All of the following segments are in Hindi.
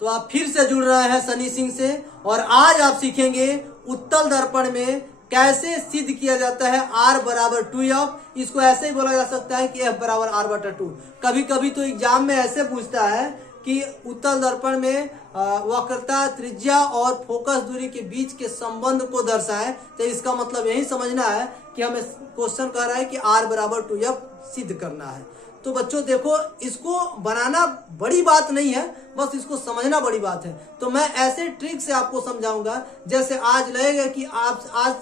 तो आप फिर से जुड़ रहे हैं सनी सिंह से और आज आप सीखेंगे उत्तल दर्पण में कैसे सिद्ध किया जाता है R बराबर 2F। इसको ऐसे ही बोला जा सकता है कि F बराबर R बटा 2। कभी कभी तो एग्जाम में ऐसे पूछता है कि उत्तल दर्पण में वक्रता, त्रिज्या और फोकस दूरी के बीच के संबंध को दर्शाए। तो इसका मतलब यही समझना है कि हमें क्वेश्चन कह रहा है कि R बराबर 2F सिद्ध करना है। तो बच्चों देखो, इसको बनाना बड़ी बात नहीं है, बस इसको समझना बड़ी बात है। तो मैं ऐसे ट्रिक से आपको समझाऊंगा जैसे आज लगेगा कि आप आज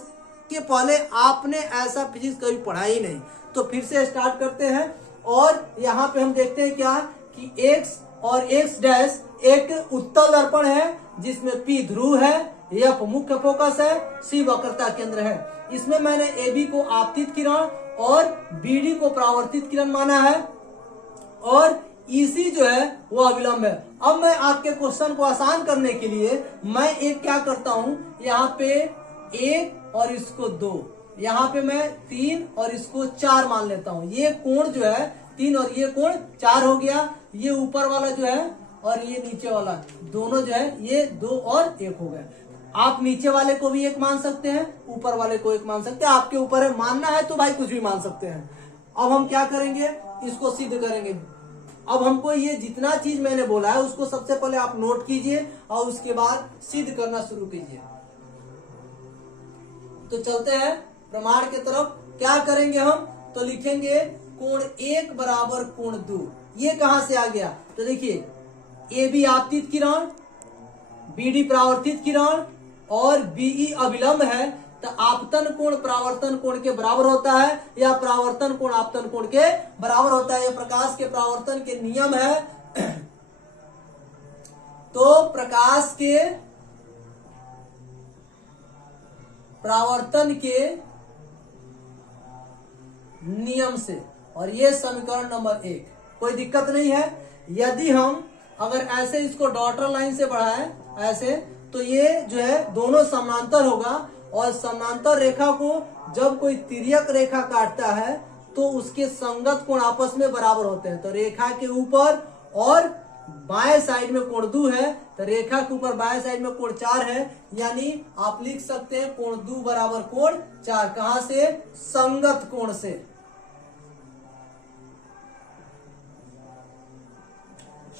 के पहले आपने ऐसा फिजिक्स कभी पढ़ा ही नहीं। तो फिर से स्टार्ट करते हैं और यहाँ पे हम देखते हैं क्या कि x और x डैश एक उत्तल दर्पण है जिसमें P ध्रुव है, F मुख्य फोकस है, C वक्रता केंद्र है। इसमें मैंने AB को आपतित किरण और BD को परावर्तित किरण माना है और EC जो है वो अविलंब है। अब मैं आपके क्वेश्चन को आसान करने के लिए मैं एक क्या करता हूं, यहाँ पे 1 और इसको 2, यहाँ पे मैं 3 और इसको 4 मान लेता हूँ। ये कोण जो है 3 और ये कोण 4 हो गया। ये ऊपर वाला जो है और ये नीचे वाला दोनों जो है ये 2 और 1 हो गए। आप नीचे वाले को भी 1 मान सकते हैं, ऊपर वाले को 1 मान सकते हैं, आपके ऊपर है। मानना है तो भाई कुछ भी मान सकते हैं। अब हम क्या करेंगे, इसको सिद्ध करेंगे। अब हमको ये जितना चीज मैंने बोला है उसको सबसे पहले आप नोट कीजिए और उसके बाद सिद्ध करना शुरू कीजिए। तो चलते हैं प्रमाण के तरफ। क्या करेंगे हम, तो लिखेंगे कोण 1 बराबर कोण 2। ये कहां से आ गया, तो देखिए AB आपतित किरण, BD परावर्तित किरण और BE अविलंब है। तो आपतन कोण परावर्तन कोण के बराबर होता है या परावर्तन कोण आपतन कोण के बराबर होता है। यह प्रकाश के परावर्तन के नियम है। तो प्रकाश के परावर्तन के नियम से, और ये समीकरण नंबर 1, कोई दिक्कत नहीं है। यदि हम अगर ऐसे इसको डॉटर लाइन से बढ़ाएं ऐसे, तो ये जो है दोनों समांतर होगा और समांतर रेखा को जब कोई तिर्यक रेखा काटता है तो उसके संगत कोण आपस में बराबर होते हैं। तो रेखा के ऊपर और बाएं साइड में कोण 2 है, तो रेखा के ऊपर बाएं साइड में कोण 4 है। यानी आप लिख सकते हैं कोण 2 बराबर कोण 4। कहां से, संगत कोण से।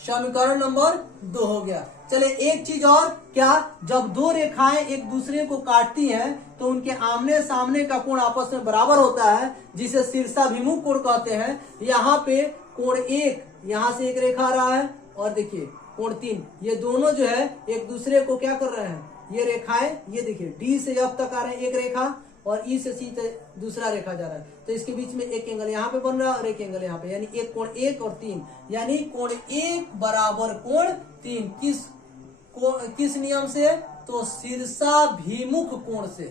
समीकरण नंबर 2 हो गया। चले एक चीज और, क्या, जब दो रेखाएं एक दूसरे को काटती हैं तो उनके आमने सामने का कोण आपस में बराबर होता है, जिसे शीर्षाभिमुख कोण कहते हैं। यहाँ पे कोण 1, यहाँ से एक रेखा आ रहा है और देखिए कोण 3, ये दोनों जो है एक दूसरे को क्या कर रहे हैं, ये रेखाएं, ये देखिए D से F तक आ रहे हैं एक रेखा और E से C तक दूसरा रेखा जा रहा है। तो इसके बीच में एक एंगल यहाँ पे बन रहा है और एक एंगल यहाँ पे, यानी एक कोण 1 और 3, यानी कोण 1 बराबर कोण 3। किस नियम से, तो शीर्षाभिमुख कोण से।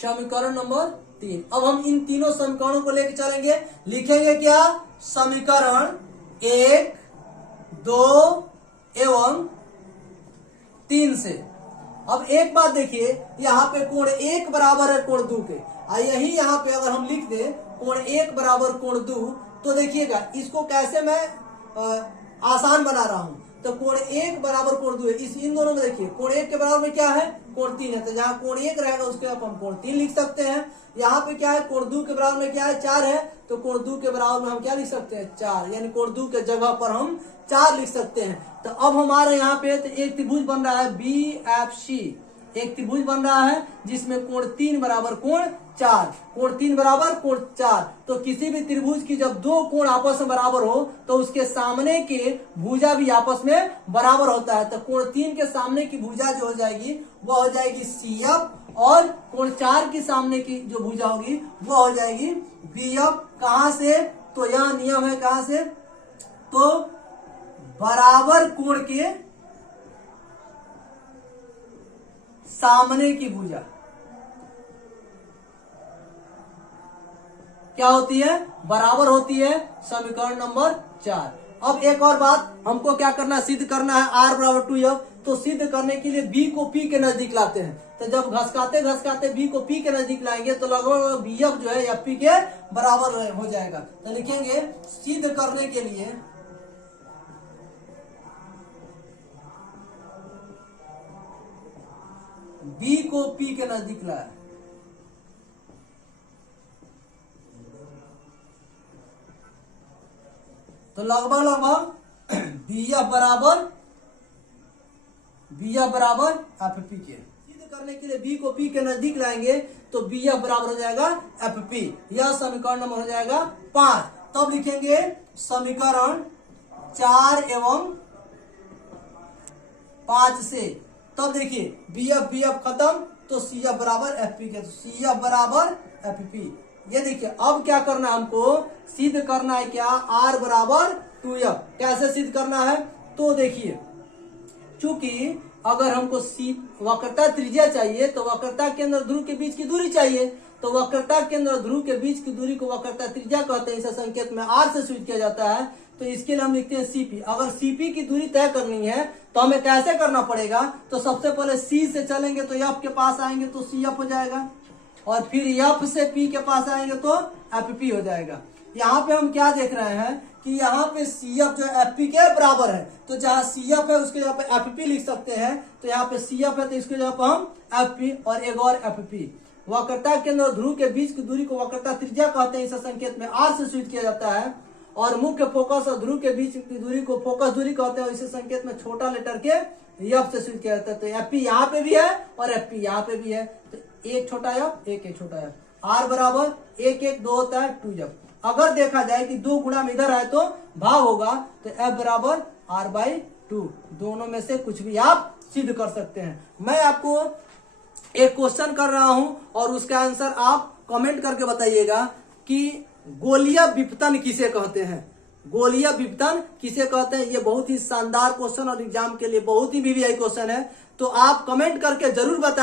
समीकरण नंबर 3। अब हम इन तीनों समीकरणों को लेकर चलेंगे। लिखेंगे क्या, समीकरण 1, 2 एवं 3 से। अब एक बात देखिए, यहाँ पे कोण 1 बराबर है कोण 2 के, यही यहाँ पे अगर हम लिख दे कोण 1 बराबर कोण 2, तो देखिएगा इसको कैसे मैं आसान बना रहा हूं। तो कोण 1 बराबर कोण 2 है, इन दोनों में देखिए कोण 1 के बराबर में क्या है, कोण 3 है। तो जहां कोण 1 रहेगा उसके हम कोण 3 लिख सकते हैं। यहाँ पे क्या है, कोण 2 के बराबर में क्या है, 4 है, तो कोण 2 के बराबर में हम क्या लिख सकते हैं, 4, यानी कोण 2 के जगह पर हम 4 लिख सकते हैं। तो अब हमारे यहाँ पे तो एक त्रिभुज बन रहा है BFC, एक त्रिभुज बन रहा है जिसमें कोण 3 बराबर कोण 4, कोण 3 बराबर कोण 4। तो किसी भी त्रिभुज की जब दो कोण आपस में बराबर हो तो उसके सामने के भुजा भी आपस में बराबर होता है। तो कोण 3 के सामने की भुजा जो हो जाएगी वह हो जाएगी CF और कोण 4 के सामने की जो भुजा होगी वह हो जाएगी BF। कहां से, तो यह नियम है कहां से, तो बराबर कोण के सामने की भुजा क्या होती है, बराबर होती है। समीकरण नंबर 4। अब एक और बात हमको क्या करना, सिद्ध करना है R बराबर 2F। तो सिद्ध करने के लिए बी को पी के नजदीक लाते हैं। तो जब घसकाते घसकाते बी को पी के नजदीक लाएंगे तो लगभग बी एफ जो है एफ पी के बराबर हो जाएगा। तो लिखेंगे सिद्ध करने के लिए बी को पी के नजदीक लाया, तो लगभग बी एफ बराबर एफ पी के। सिद्ध करने के लिए बी को पी के नजदीक लाएंगे तो बी एफ बराबर हो जाएगा एफ पी। यह समीकरण नंबर हो जाएगा 5। तब लिखेंगे समीकरण 4 एवं 5 से, तब देखिए बी एफ खत्म तो सी एफ बराबर एफ पी के, तो सी एफ बराबर एफ पी। ये देखिए अब क्या करना है, हमको सिद्ध करना है क्या, आर बराबर 2f। कैसे सिद्ध करना है, तो देखिए चूंकि अगर हमको सी वक्रता त्रिज्या चाहिए तो वक्रता के अंदर ध्रुव के बीच की दूरी चाहिए, तो वक्रता के अंदर ध्रुव के बीच की दूरी को वक्रता त्रिज्या कहते हैं। इसे संकेत में आर से सूचित किया जाता है। तो इसके लिए हम लिखते हैं सीपी। अगर सीपी की दूरी तय करनी है तो हमें कैसे करना पड़ेगा, तो सबसे पहले सी से चलेंगे तो एफ के पास आएंगे तो सी एफ हो जाएगा, और फिर एफ से पी के पास आएंगे तो एफ पी हो जाएगा। यहाँ पे हम क्या देख रहे हैं कि यहाँ पे सी एफ जो एफ पी के बराबर है, तो जहाँ सी एफ है उसके जगह पे एफ पी लिख सकते हैं। तो यहाँ पे सी एफ है तो इसके जगह पे हम एफ पी और एक और एफ पी। वक्रता के अंदर ध्रुव के बीच की दूरी को वक्रता त्रिज्या कहते हैं। इसे संकेत में आर से सूचित किया जाता है। और मुख्य फोकस और ध्रुव के बीच की दूरी को फोकस दूरी कहते हैं। इसे संकेत में छोटा लेटर के एफ से सूचित किया जाता है। तो एफ पी यहाँ पे भी है और एफ पी यहाँ पे भी है, तो एक छोटा एफ एक छोटा एफ। आर बराबर 1 1 2 होता है 2f। अगर देखा जाए कि 2 गुणा में इधर है तो भाग होगा, तो f बराबर r/2। दोनों में से कुछ भी आप सिद्ध कर सकते हैं। मैं आपको एक क्वेश्चन कर रहा हूं और उसका आंसर आप कमेंट करके बताइएगा कि गोलीय विपतन किसे कहते हैं। गोलीय विपतन किसे कहते हैं। ये बहुत ही शानदार क्वेश्चन और एग्जाम के लिए बहुत ही वीवीआई क्वेश्चन है, तो आप कमेंट करके जरूर बताएं।